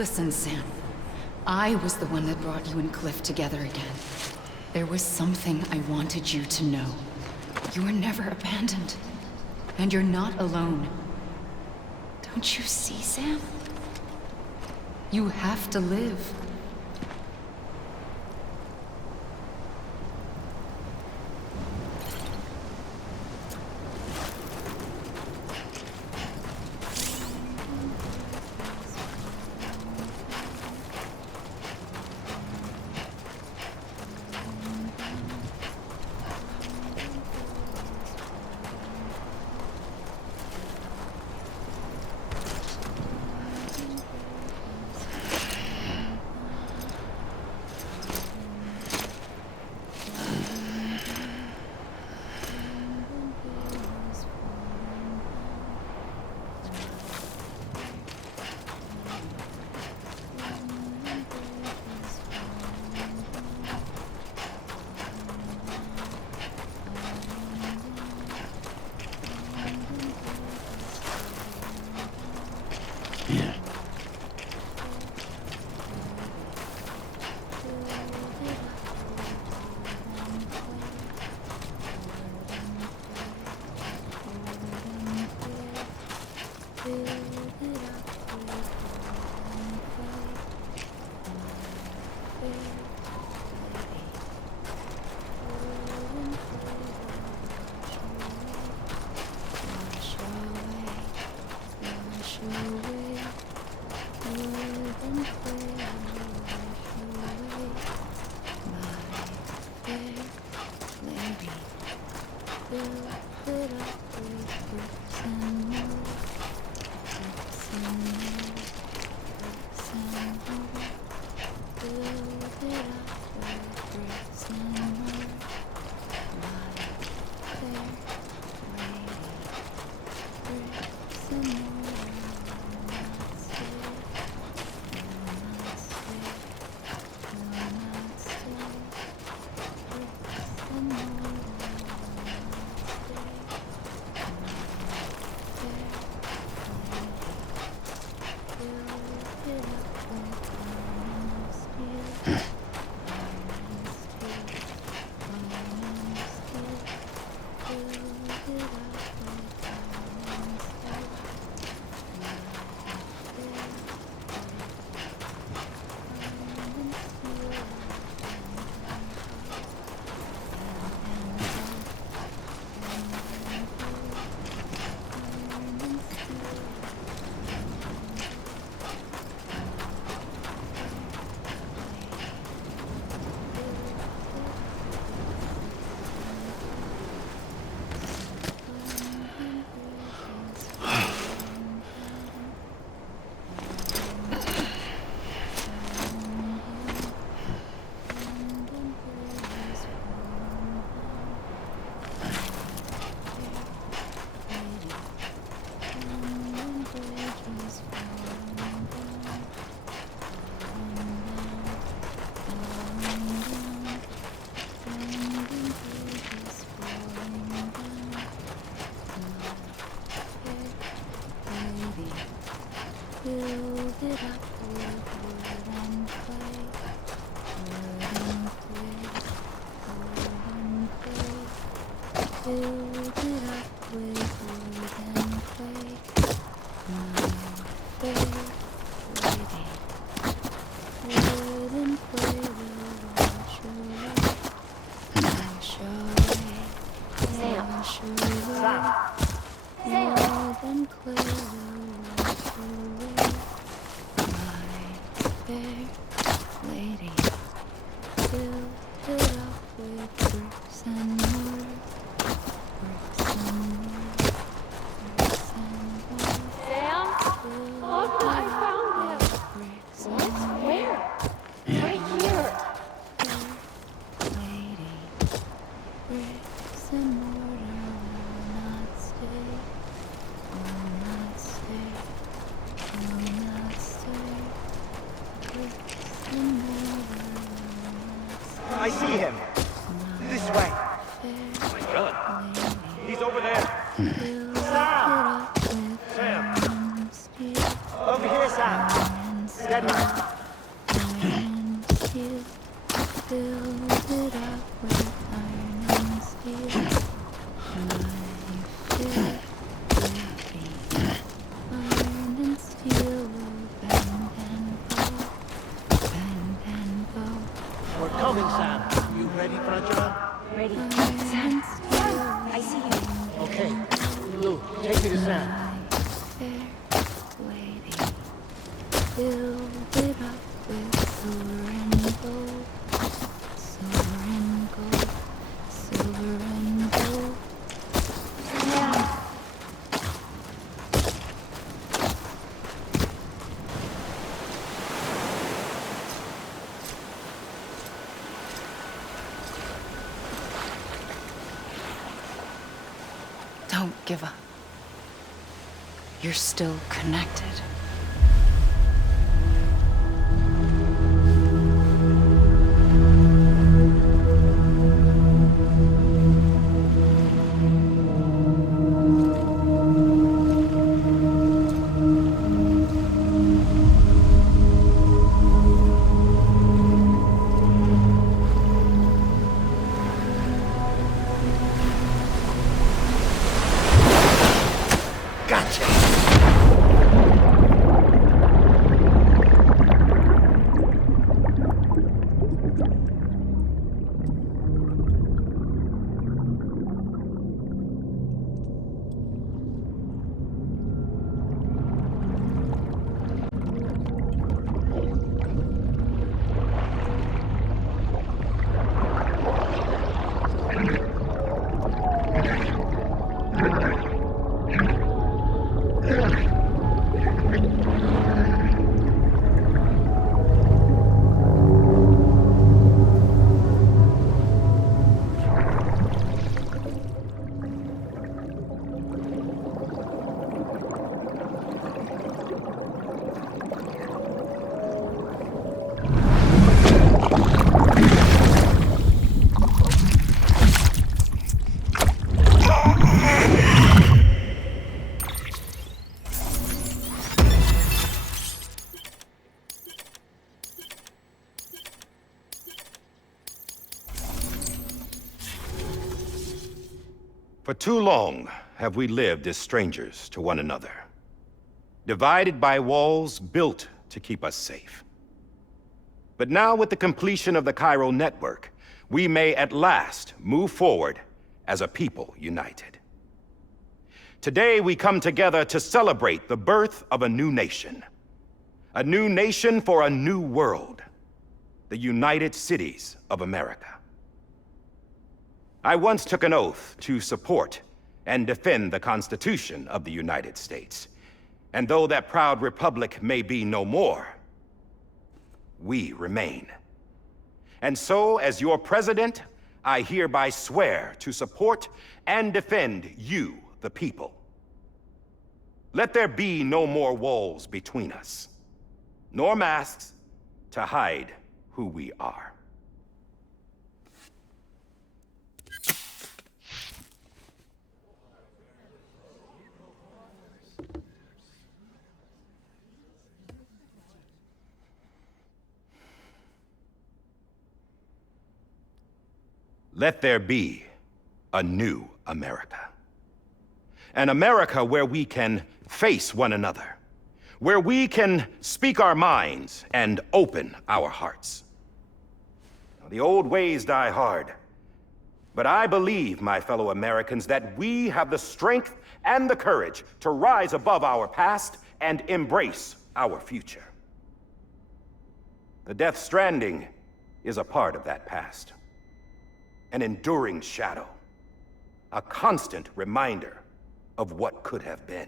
Listen, Sam. I was the one that brought you and Cliff together again. There was something I wanted you to know. You were never abandoned. And you're not alone. Don't you see, Sam? You have to live. I see him. This way. Oh my god. He's over there. Sam! Sam! Over here, Sam. Steady. dead? Iron and steel, build it up with iron and steel. My fear will be iron and steel will bend and bow. We're coming, Sam. You ready for a job? Ready. Iron and steel, I see you. Okay. Lou, take me to Sam. my fair lady, build it up with silver and gold, silver and gold, silver and gold. Yeah. Don't give up. You're still connected. For too long have we lived as strangers to one another, divided by walls built to keep us safe. But now, with the completion of the Chiral network, we may at last move forward as a people united. Today we come together to celebrate the birth of a new nation for a new world, the United Cities of America. I once took an oath to support and defend the Constitution of the United States. And though that proud republic may be no more, we remain. And so, as your president, I hereby swear to support and defend you, the people. Let there be no more walls between us, nor masks to hide who we are. Let there be a new America. An America where we can face one another, where we can speak our minds and open our hearts. The old ways die hard, but I believe, my fellow Americans, that we have the strength and the courage to rise above our past and embrace our future. The Death Stranding is a part of that past. An enduring shadow, a constant reminder of what could have been.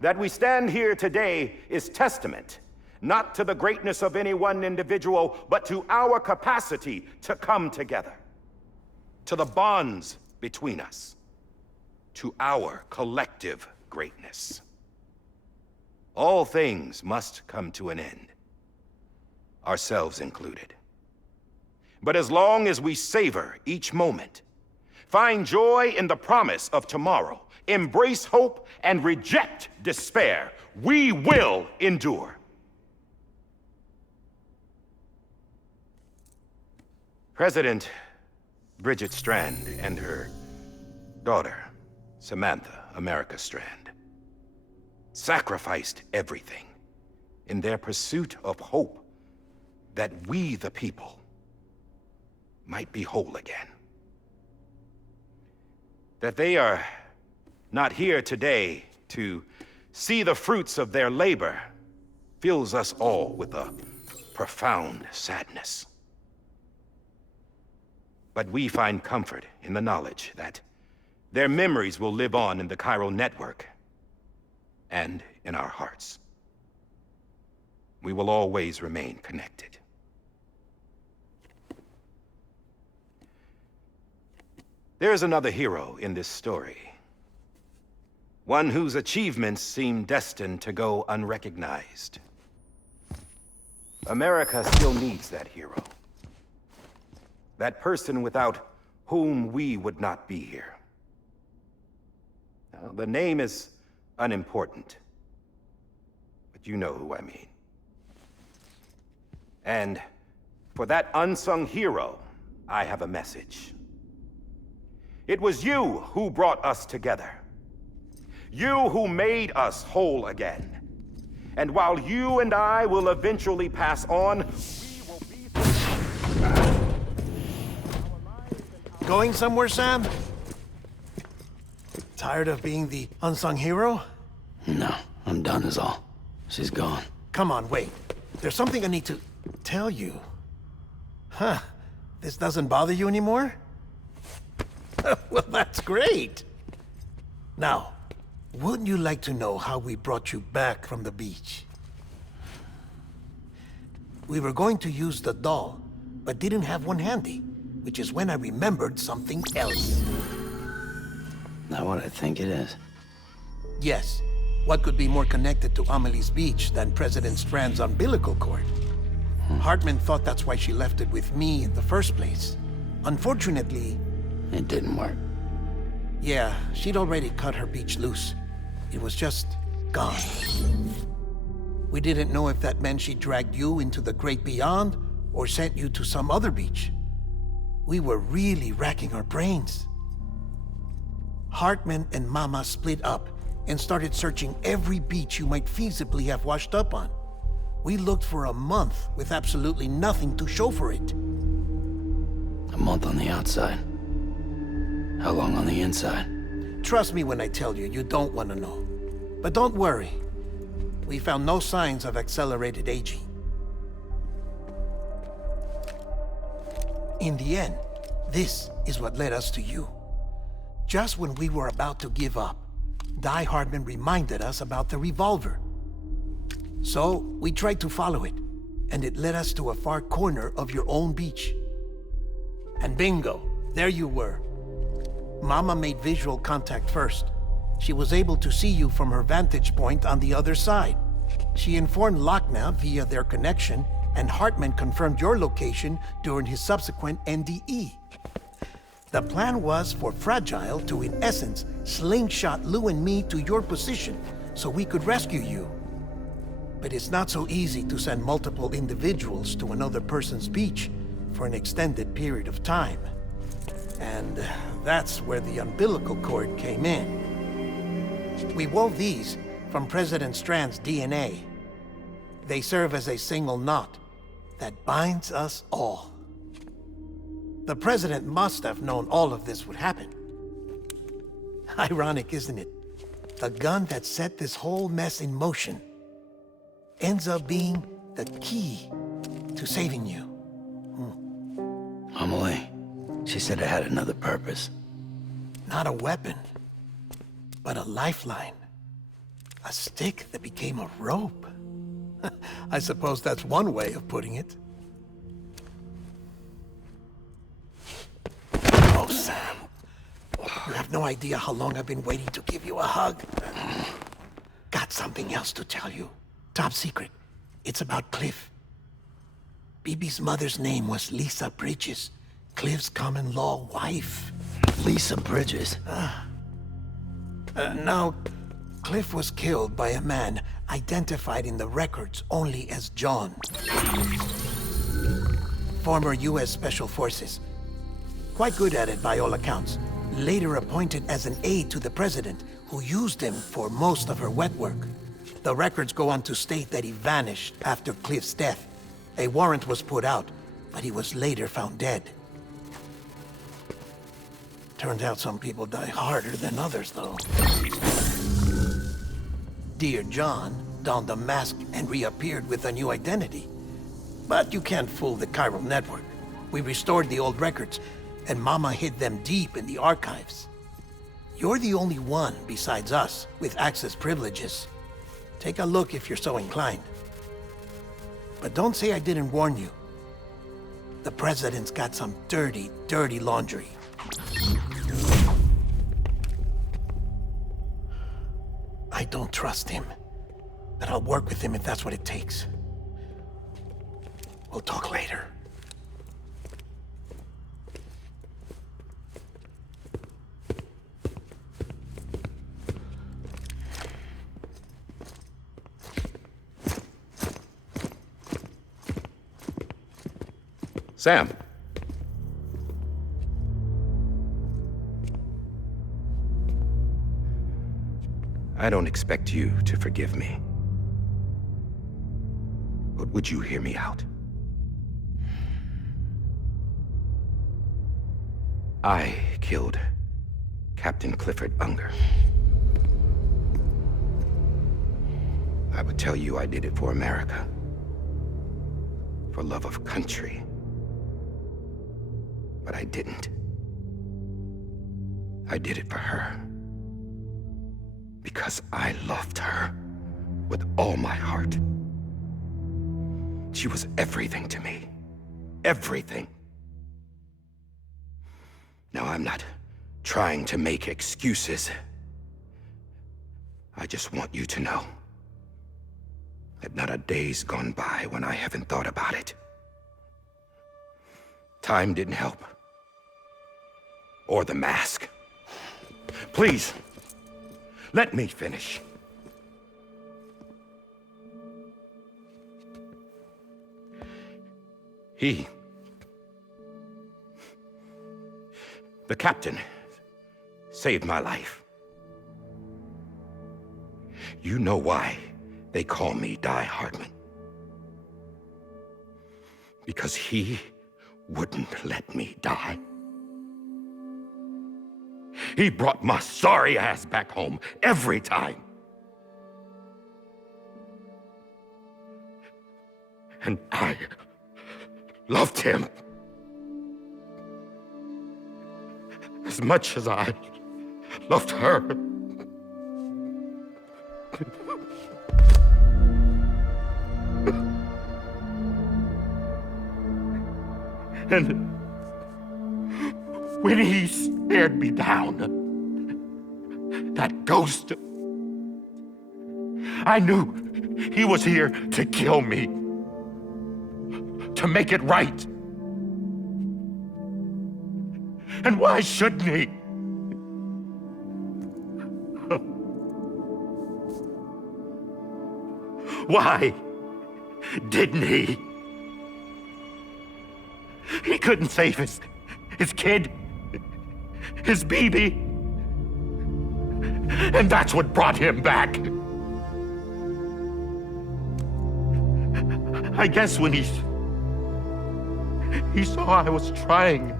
That we stand here today is testament, not to the greatness of any one individual, but to our capacity to come together, to the bonds between us, to our collective greatness. All things must come to an end, ourselves included. But as long as we savor each moment, find joy in the promise of tomorrow, embrace hope, and reject despair, we will endure. President Bridget Strand and her daughter, Samantha America Strand, sacrificed everything in their pursuit of hope that we, the people, might be whole again. That they are not here today to see the fruits of their labor fills us all with a profound sadness. But we find comfort in the knowledge that their memories will live on in the chiral network and in our hearts. We will always remain connected. There is another hero in this story. One whose achievements seem destined to go unrecognized. America still needs that hero. That person without whom we would not be here. Now, the name is unimportant, but you know who I mean. And for that unsung hero, I have a message. It was you who brought us together. You who made us whole again. And while you and I will eventually pass on, we will be... Going somewhere, Sam? Tired of being the unsung hero? No, I'm done is all. She's gone. Come on, wait. There's something I need to tell you. Huh. This doesn't bother you anymore? Well, that's great. Now, wouldn't you like to know how we brought you back from the beach? We were going to use the doll, but didn't have one handy, which is when I remembered something else. Not what I think it is. Yes. What could be more connected to Amelie's beach than President Strand's umbilical cord? Hartman thought that's why she left it with me in the first place. Unfortunately... It didn't work. Yeah, she'd already cut her beach loose. It was just gone. We didn't know if that meant she dragged you into the great beyond or sent you to some other beach. We were really racking our brains. Hartman and Mama split up and started searching every beach you might feasibly have washed up on. We looked for a month with absolutely nothing to show for it. A month on the outside. How long on the inside? Trust me when I tell you, you don't want to know. But don't worry. We found no signs of accelerated aging. In the end, this is what led us to you. Just when we were about to give up, Die Hartman reminded us about the revolver. So, we tried to follow it, and it led us to a far corner of your own beach. And bingo, there you were. Mama made visual contact first. She was able to see you from her vantage point on the other side. She informed Lochna via their connection, and Hartman confirmed your location during his subsequent NDE. The plan was for Fragile to, in essence, slingshot Lou and me to your position so we could rescue you. But it's not so easy to send multiple individuals to another person's beach for an extended period of time. And that's where the umbilical cord came in. We wove these from President Strand's DNA. They serve as a single knot that binds us all. The President must have known all of this would happen. Ironic, isn't it? The gun that set this whole mess in motion ends up being the key to saving you. Amelie, she said it had another purpose. Not a weapon, but a lifeline. A stick that became a rope. I suppose that's one way of putting it. Oh, Sam. You have no idea how long I've been waiting to give you a hug. Got something else to tell you. Top secret. It's about Cliff. BB's mother's name was Lisa Bridges, Cliff's common-law wife. Lisa Bridges? Now, Cliff was killed by a man identified in the records only as John. former U.S. Special Forces. Quite good at it by all accounts. Later appointed as an aide to the president, who used him for most of her wet work. The records go on to state that he vanished after Cliff's death. A warrant was put out, but he was later found dead. Turns out some people die harder than others, though. Dear John donned a mask and reappeared with a new identity. But you can't fool the chiral network. We restored the old records, and Mama hid them deep in the archives. You're the only one besides us with access privileges. Take a look if you're so inclined. But don't say I didn't warn you. The president's got some dirty, dirty laundry. I don't trust him, but I'll work with him if that's what it takes. We'll talk later. Sam. I don't expect you to forgive me. But would you hear me out? I killed Captain Clifford Unger. I would tell you I did it for America. For love of country. But I didn't. I did it for her. Because I loved her with all my heart. She was everything to me. Everything. Now, I'm not trying to make excuses. I just want you to know that not a day's gone by when I haven't thought about it. Time didn't help. Or the mask. Please, let me finish. The captain, saved my life. You know why they call me Die Hardman. Because he wouldn't let me die. He brought my sorry ass back home every time. And I loved him as much as I loved her. And when he stared me down, that ghost, I knew he was here to kill me, to make it right. And why shouldn't he? Why didn't he? He couldn't save his kid, his baby. And that's what brought him back. I guess when he saw I was trying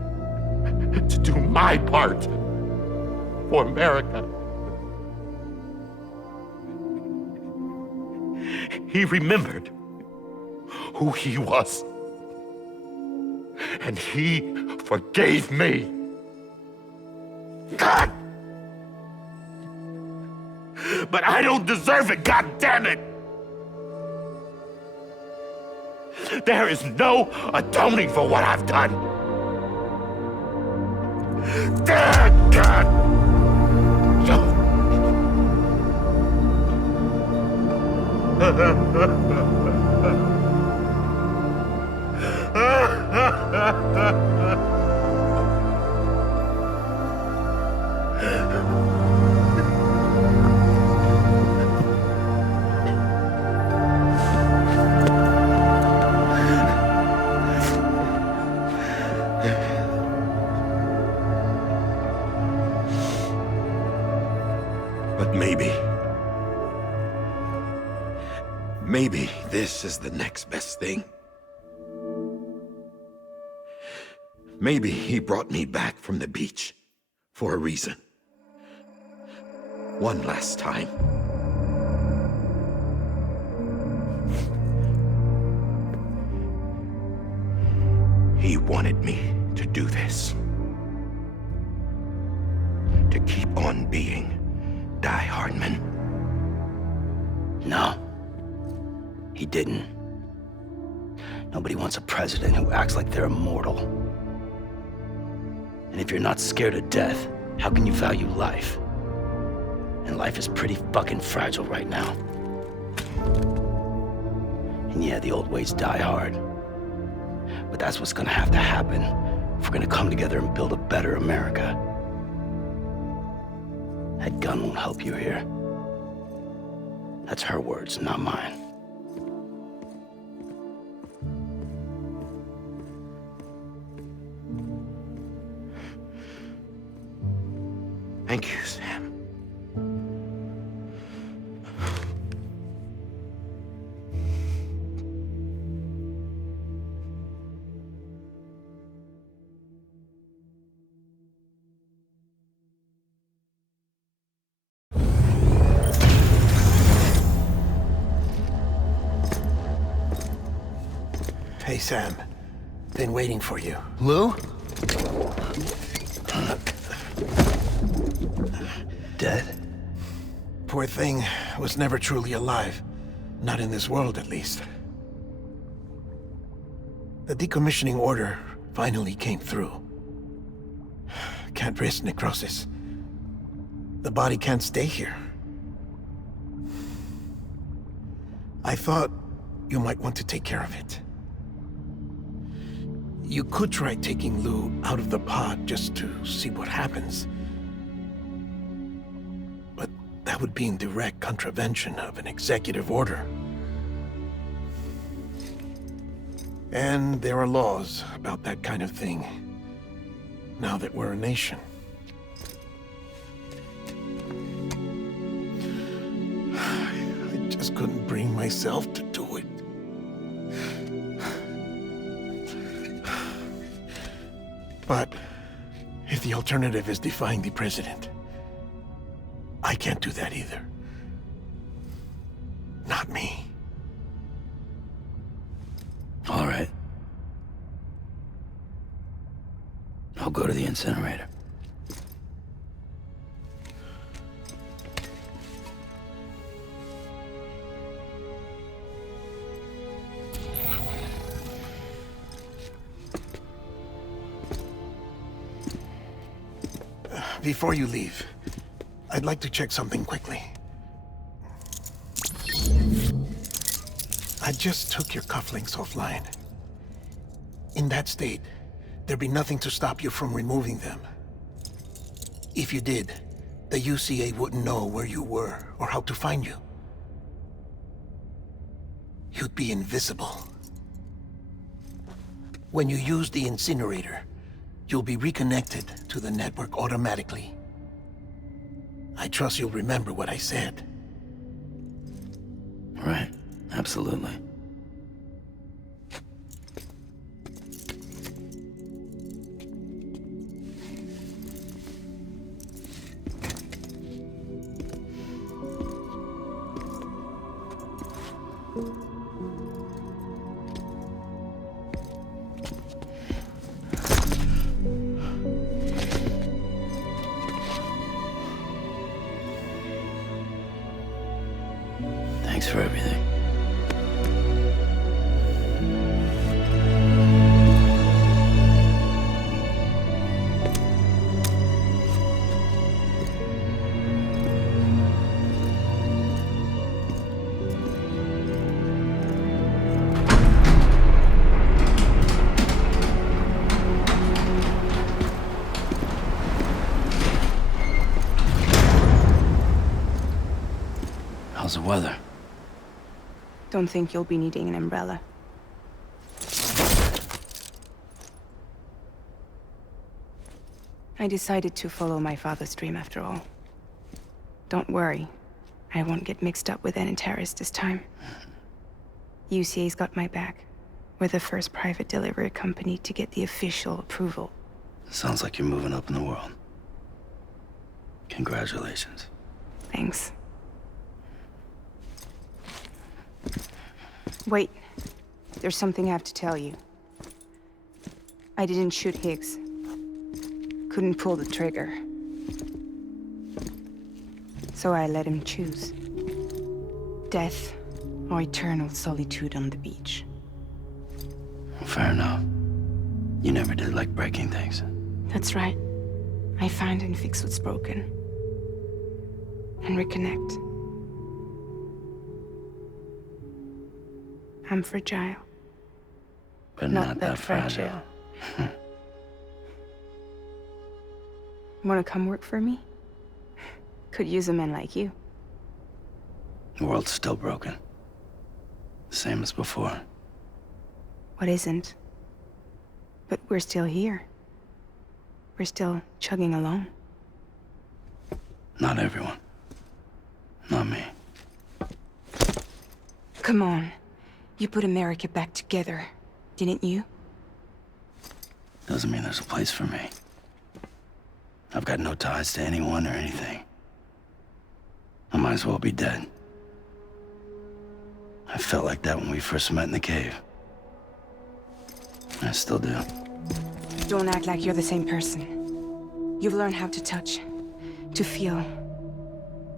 to do my part for America, he remembered who he was. And he forgave me. God! But I don't deserve it, God damn it! There is no atoning for what I've done. God! Maybe. Maybe this is the next best thing. Maybe he brought me back from the beach for a reason. One last time. He wanted me to do this. To keep on being Die Hardman. No. He didn't. Nobody wants a president who acts like they're immortal. And if you're not scared of death, how can you value life? And life is pretty fucking fragile right now. And yeah, the old ways die hard. But that's what's gonna have to happen if we're gonna come together and build a better America. That gun won't help you here. That's her words, not mine. Thank you, Sam. Hey, Sam. Been waiting for you. Lou? Dead? Poor thing was never truly alive. Not in this world, at least. The decommissioning order finally came through. Can't risk necrosis. The body can't stay here. I thought you might want to take care of it. You could try taking Lou out of the pod just to see what happens. But that would be in direct contravention of an executive order. And there are laws about that kind of thing, now that we're a nation. I just couldn't bring myself to do it. But if the alternative is defying the president, I can't do that either. Not me. All right. I'll go to the incinerator. Before you leave, I'd like to check something quickly. I just took your cufflinks offline. In that state, there'd be nothing to stop you from removing them. If you did, the UCA wouldn't know where you were or how to find you. You'd be invisible. When you use the incinerator, you'll be reconnected to the network automatically. I trust you'll remember what I said. Right, absolutely. Thanks for everything. How's the weather? Don't think you'll be needing an umbrella. I decided to follow my father's dream after all. Don't worry. I won't get mixed up with any terrorists this time. UCA's got my back. We're the first private delivery company to get the official approval. Sounds like you're moving up in the world. Congratulations. Thanks. Wait. There's something I have to tell you. I didn't shoot Higgs. Couldn't pull the trigger. So I let him choose. Death or eternal solitude on the beach. Fair enough. You never did like breaking things. That's right. I find and fix what's broken. And reconnect. I'm fragile. But not that fragile. Wanna come work for me? Could use a man like you. The world's still broken. Same as before. What isn't? But we're still here. We're still chugging along. Not everyone. Not me. Come on. You put America back together, didn't you? Doesn't mean there's a place for me. I've got no ties to anyone or anything. I might as well be dead. I felt like that when we first met in the cave. I still do. Don't act like you're the same person. You've learned how to touch, to feel.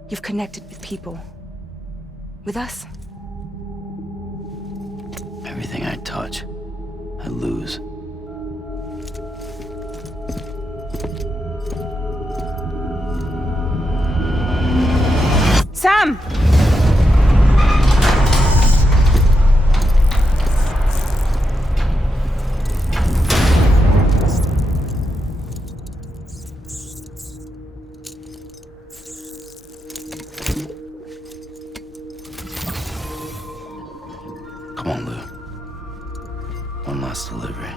You've connected with people. With us. Everything I touch, I lose. Sam! Come on, Lou. One last delivery.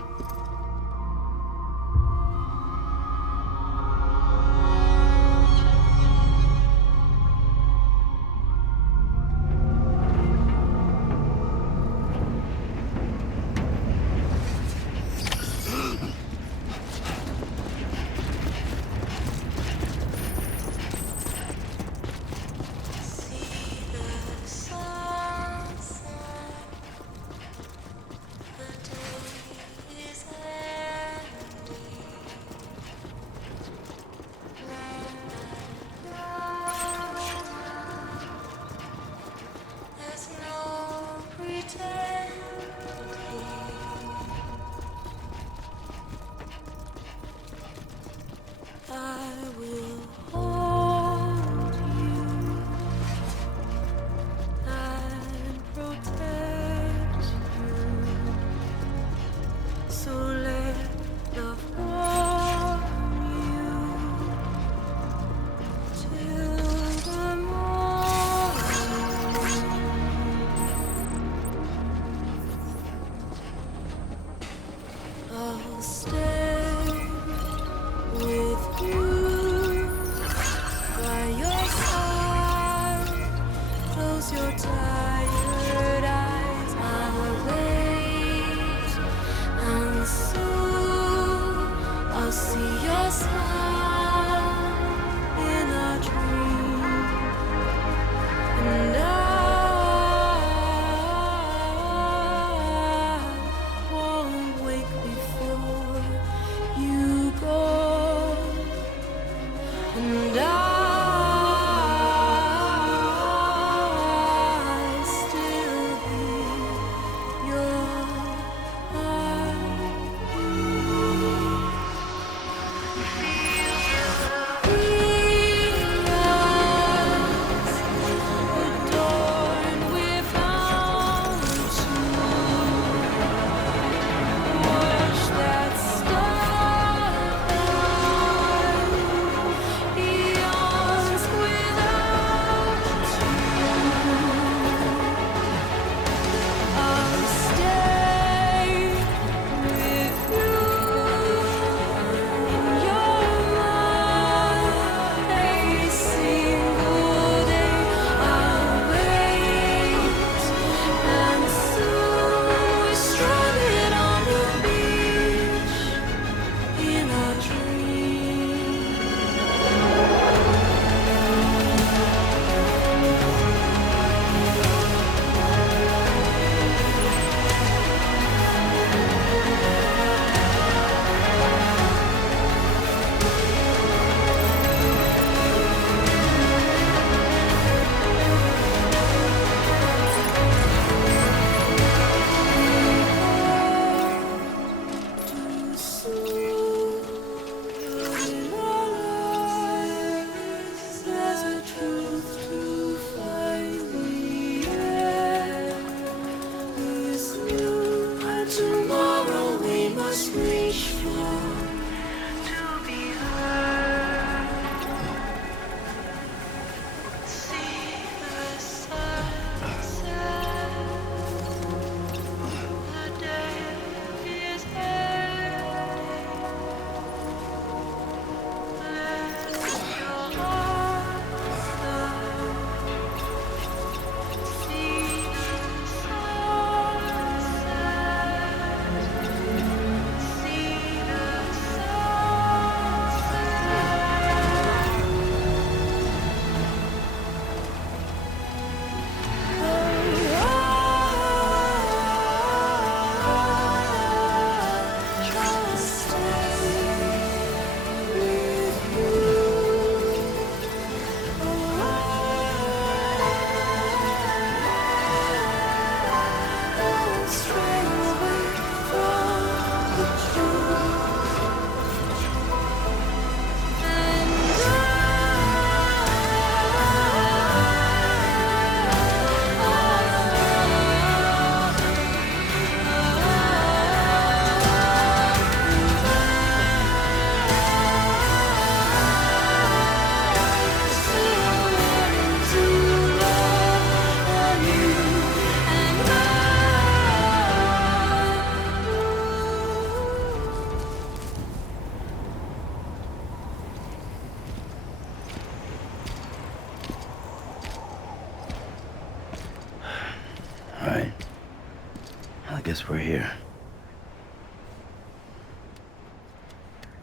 guess we're here.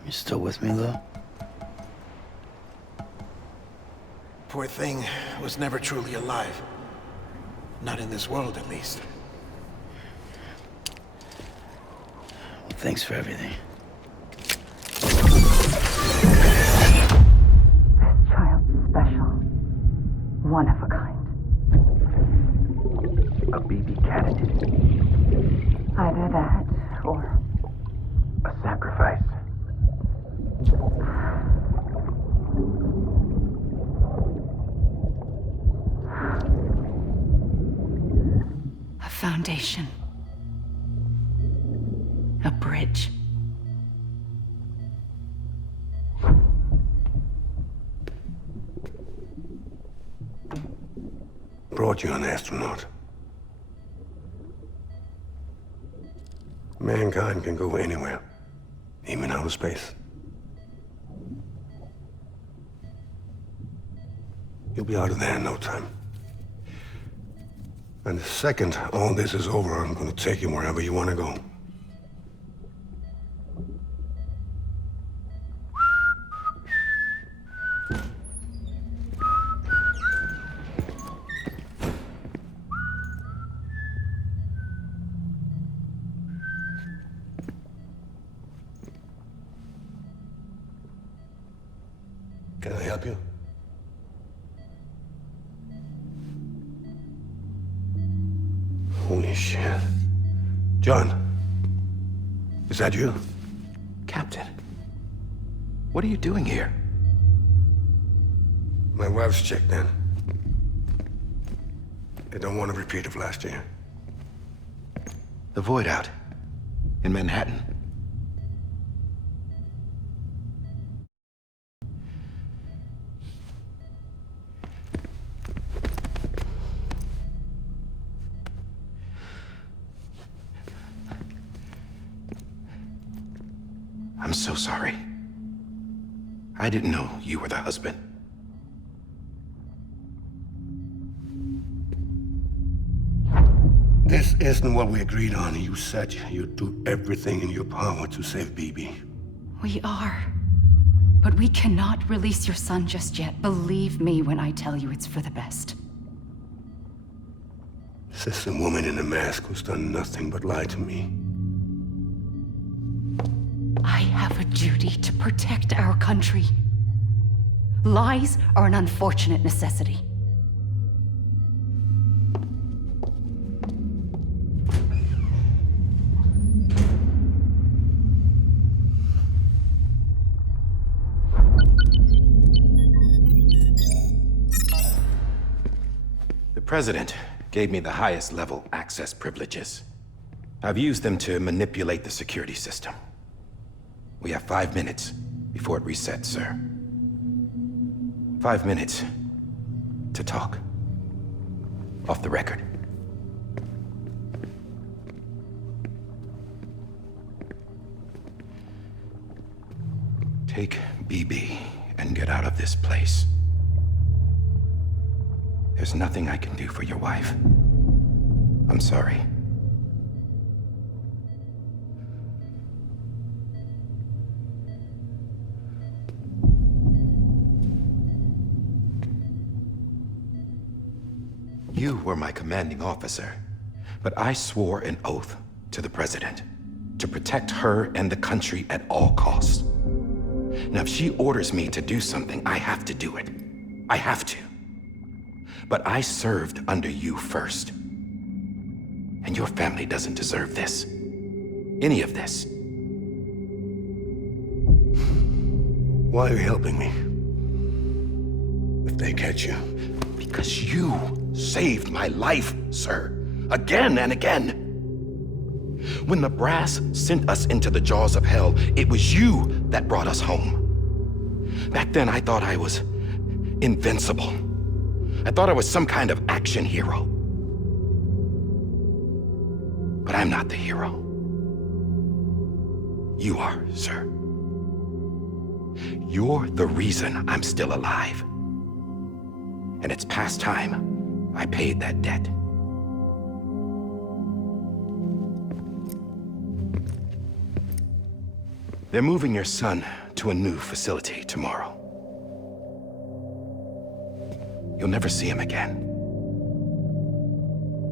You still with me, though? Poor thing was never truly alive. Not in this world, at least. Well, thanks for everything. This child's special. One of a kind. A BB candidate. Either that, or... A sacrifice. a foundation. A bridge. Brought you an astronaut. Mankind can go anywhere, even outer space. You'll be out of there in no time. And the second all this is over, I'm gonna take you wherever you wanna go. Can I help you? Holy shit. John, is that you? Captain, what are you doing here? My wife's checked in. They don't want a repeat of last year. The Void out. In Manhattan. I'm so sorry. I didn't know you were the husband. This isn't what we agreed on. You said you'd do everything in your power to save BB. We are. But we cannot release your son just yet. Believe me when I tell you it's for the best. This is a woman in a mask who's done nothing but lie to me. I have a duty to protect our country. Lies are an unfortunate necessity. The President gave me the highest level access privileges. I've used them to manipulate the security system. We have 5 minutes before it resets, sir. 5 minutes to talk. Off the record. Take BB and get out of this place. There's nothing I can do for your wife. I'm sorry. You were my commanding officer, but I swore an oath to the President to protect her and the country at all costs. Now, if she orders me to do something, I have to do it. I have to. But I served under you first. And your family doesn't deserve this. Any of this. Why are you helping me? If they catch you. Because you saved my life, sir. Again and again. When the brass sent us into the jaws of hell, it was you that brought us home. Back then, I thought I was invincible. I thought I was some kind of action hero. But I'm not the hero. You are, sir. You're the reason I'm still alive. And it's past time I paid that debt. They're moving your son to a new facility tomorrow. You'll never see him again.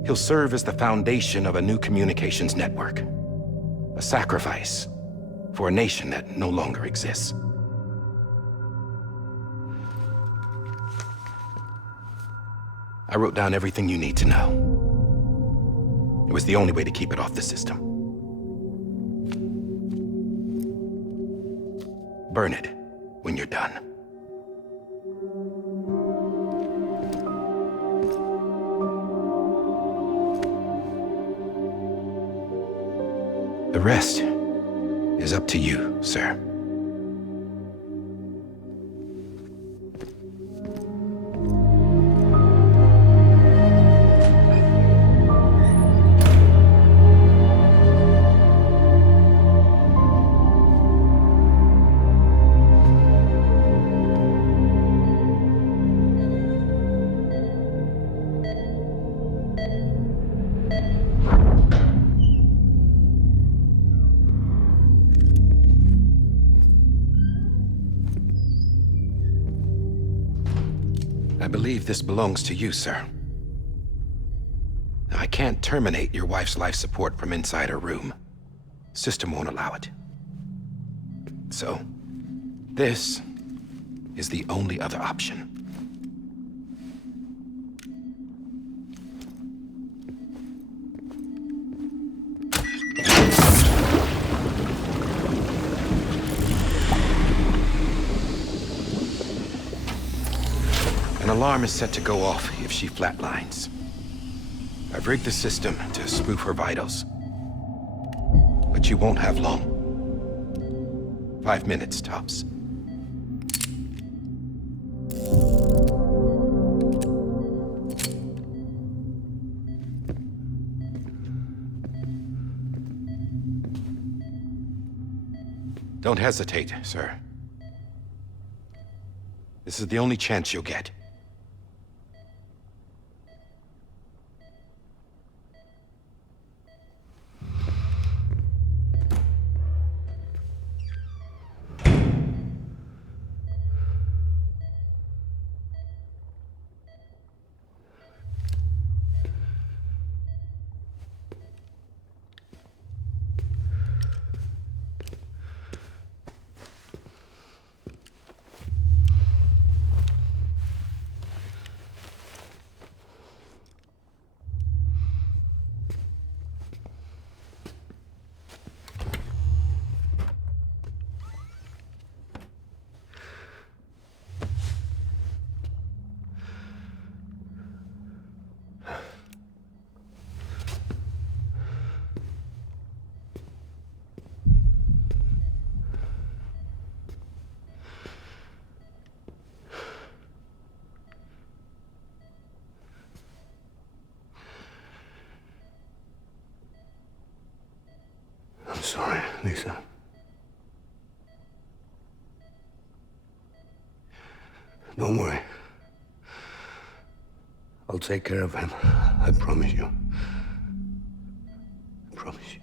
He'll serve as the foundation of a new communications network. A sacrifice for a nation that no longer exists. I wrote down everything you need to know. It was the only way to keep it off the system. Burn it when you're done. The rest is up to you, sir. I believe this belongs to you, sir. I can't terminate your wife's life support from inside her room. System won't allow it. So, this is the only other option. An alarm is set to go off if she flatlines. I've rigged the system to spoof her vitals. But you won't have long. 5 minutes, tops. Don't hesitate, sir. This is the only chance you'll get. I'm sorry, Lisa. Don't worry. I'll take care of him. I promise you. I promise you.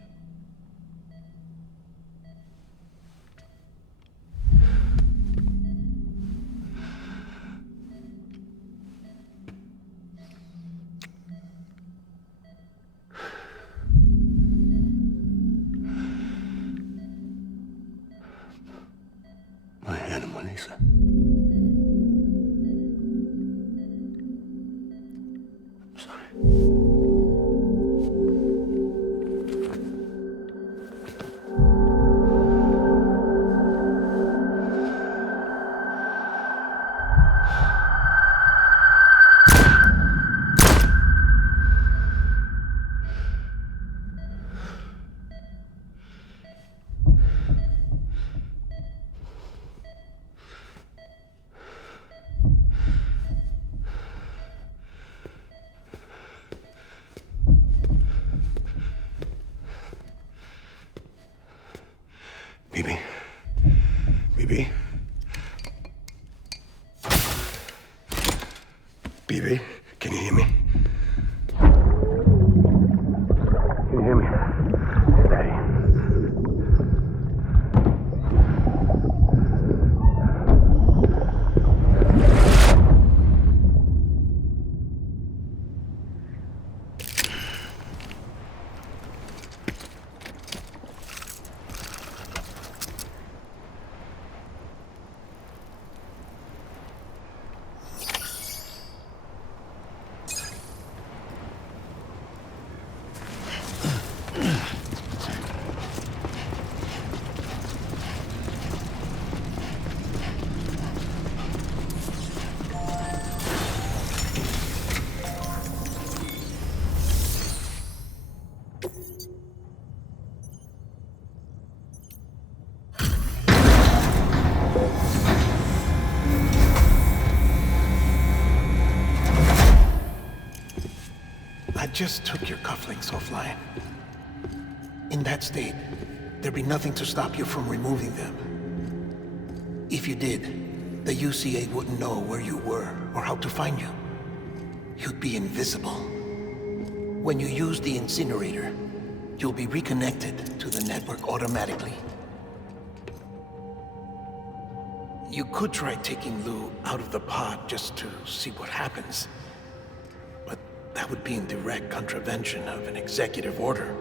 My animal, Lisa. I'm sorry. Bibi? Bibi? Bibi? Can you hear me? Can you hear me? Daddy. just took your cufflinks offline. In that state, there'd be nothing to stop you from removing them. If you did, the UCA wouldn't know where you were or how to find you. You'd be invisible. When you use the incinerator, you'll be reconnected to the network automatically. You could try taking Lou out of the pod just to see what happens. But that would be in direct contravention of an executive order.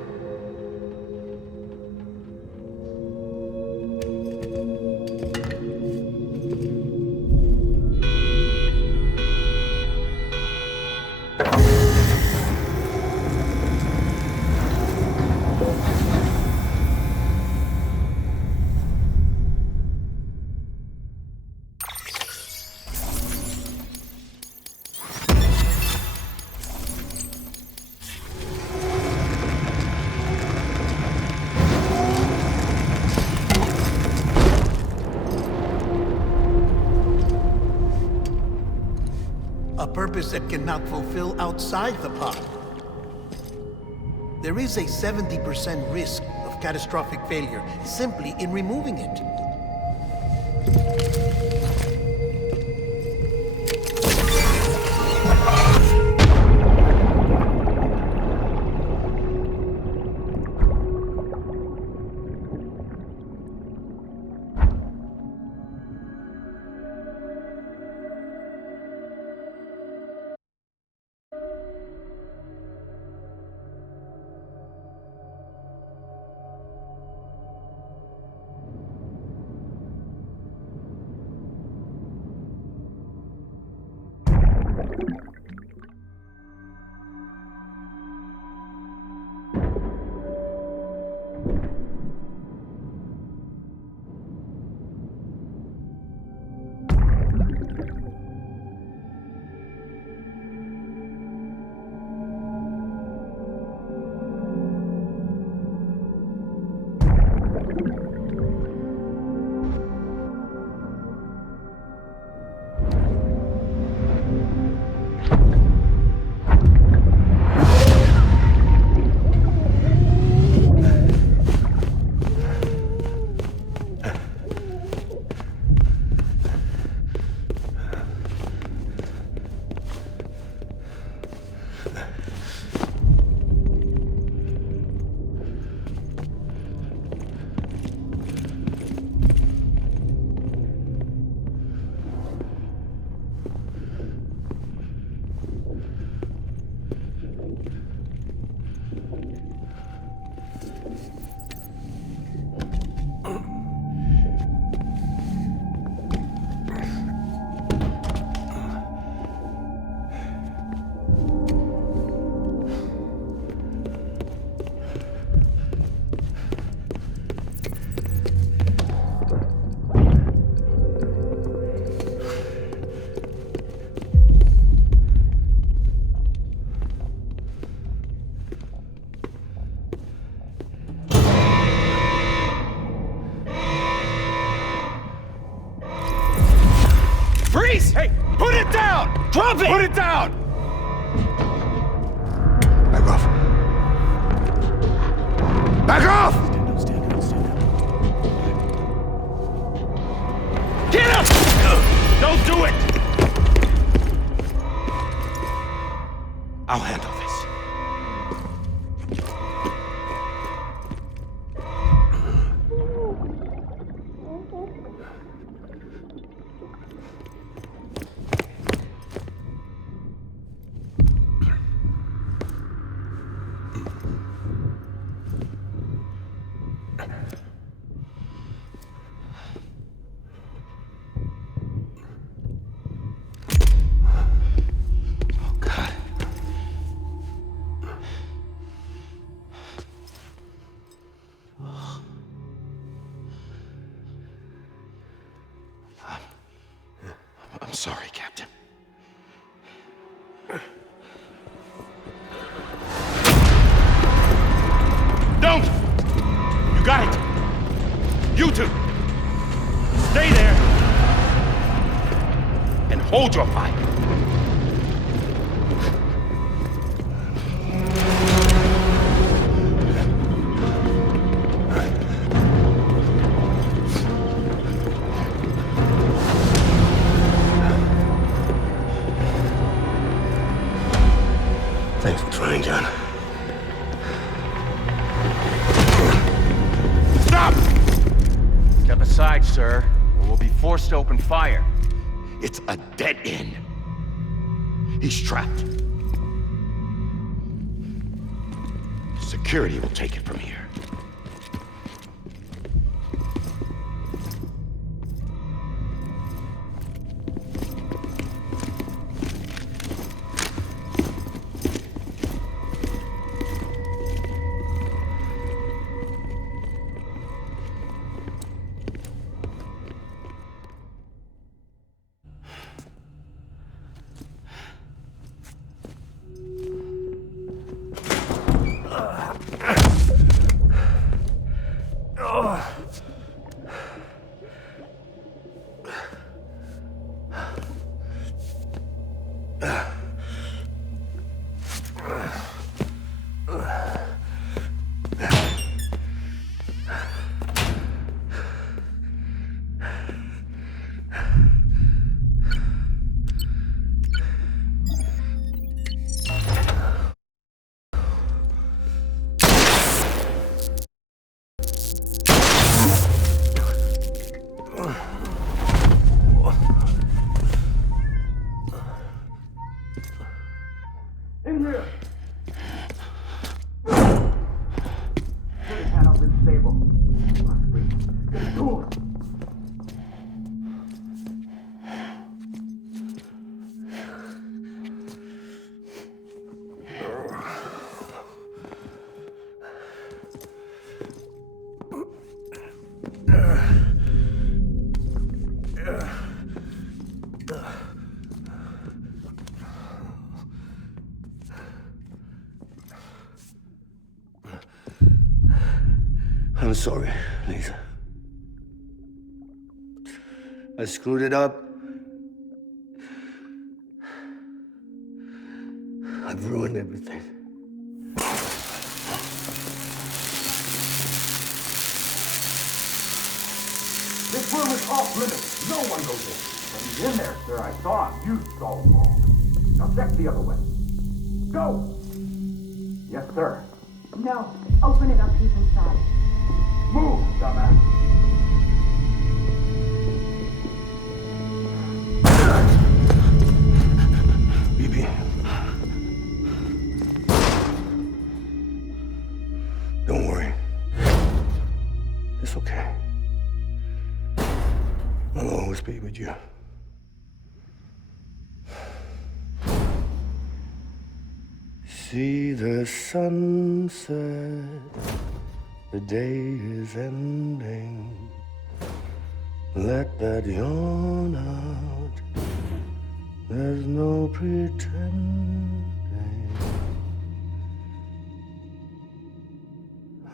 Purpose that cannot fulfill outside the pod. There is a 70% risk of catastrophic failure simply in removing it. Hey, put it down! Drop it! Put it down! Back off. Back off! Get him! Don't do it! I'll handle this. I'm sorry, Captain. Don't! You got it! You two! Stay there! And hold your fire! Thanks for trying, John. Stop! Step aside, sir, or we'll be forced to open fire. It's a dead end. He's trapped. Security will take it from here. I'm sorry, Lisa. I screwed it up. I've ruined everything. This room is off limits. No one goes in. But he's in there, sir. I saw him. You saw him all. Now check the other way. Go! Yes, sir. No. Open it up. He's inside. Move, dumbass. BB. Don't worry. It's okay. I'll always be with you. See the sunset. The day is ending. Let that yawn out. There's no pretending.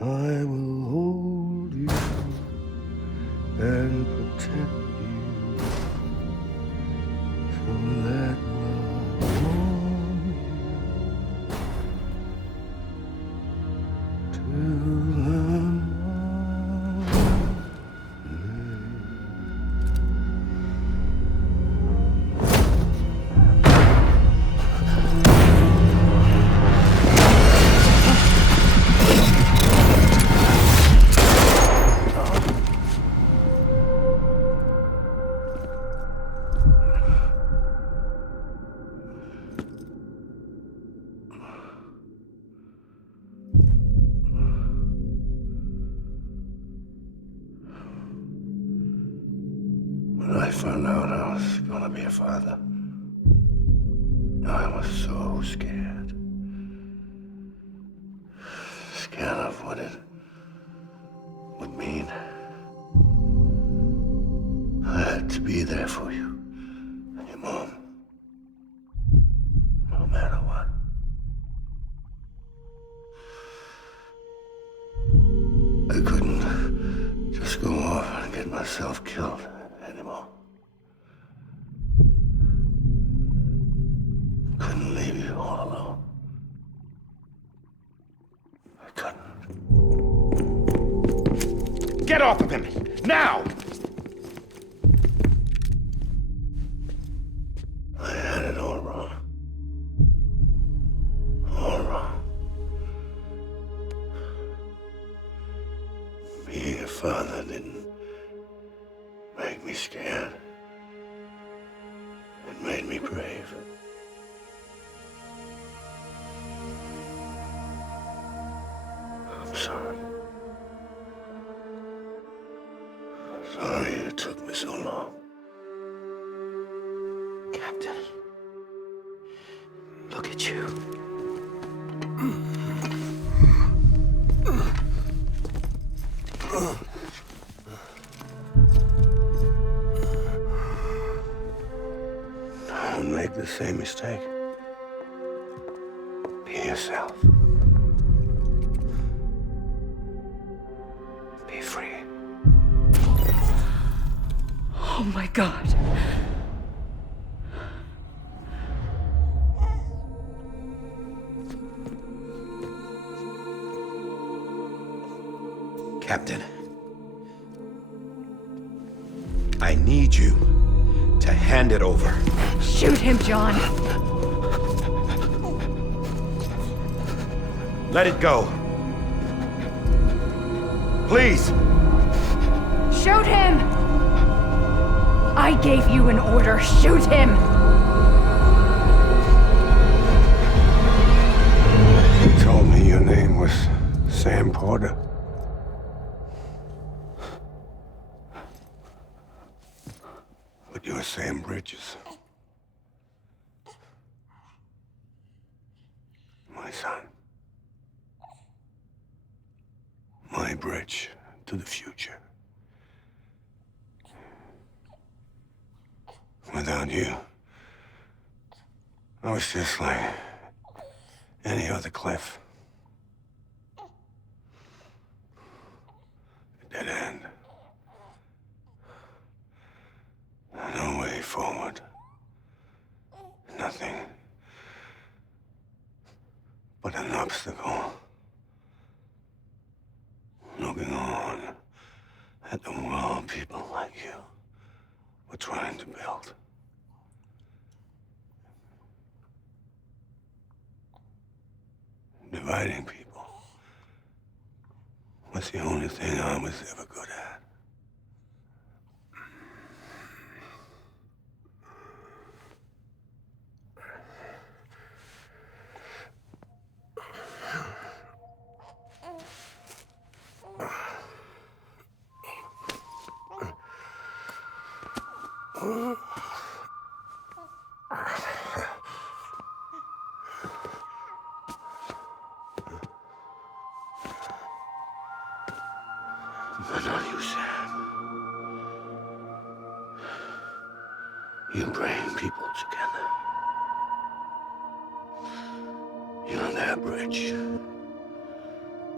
I will hold you and protect you. So let love warm you till the When I found out I was gonna be a father, I was so scared. Scared of what it would mean. I had to be there for you and your mom, no matter what. I couldn't just go off and get myself killed anymore. Couldn't leave you all alone. I couldn't. Get off of him! Now! I had it all wrong. All scared. It made me brave. I'm sorry. Sorry it took me so long. Captain, look at you. Don't make the same mistake. Be yourself. Be free. Oh my God. Captain, I need you to hand it over. Shoot him, John. Let it go. Please. Shoot him! I gave you an order. Shoot him! You told me your name was Sam Porter. But you're Sam Bridges. My son. My bridge to the future. Without you, I was just like any other Cliff. A dead end. No way forward. Nothing but an obstacle. Looking on at the world people like you were trying to build. Dividing people was the only thing I was ever good at. But not you, Sam. You bring people together. You're their bridge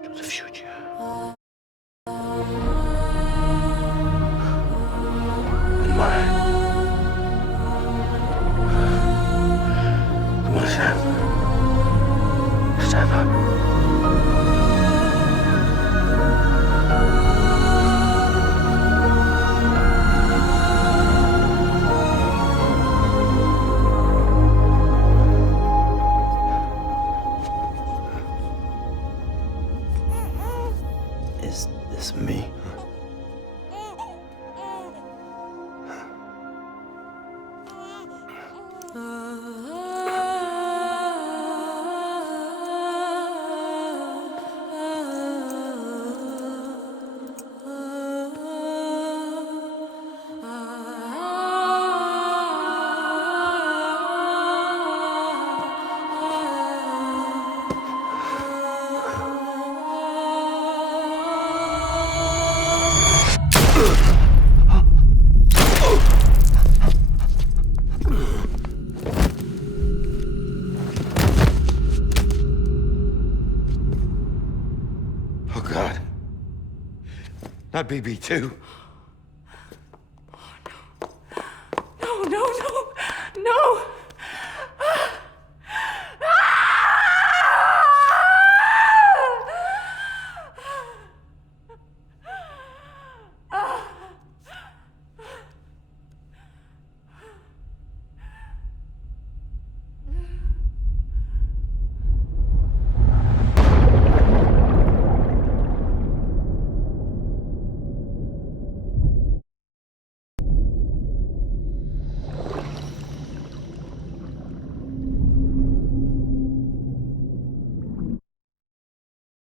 to the future. And mine. Come on, Sam. Stand up. Is this me? Oh, God. Not BB2.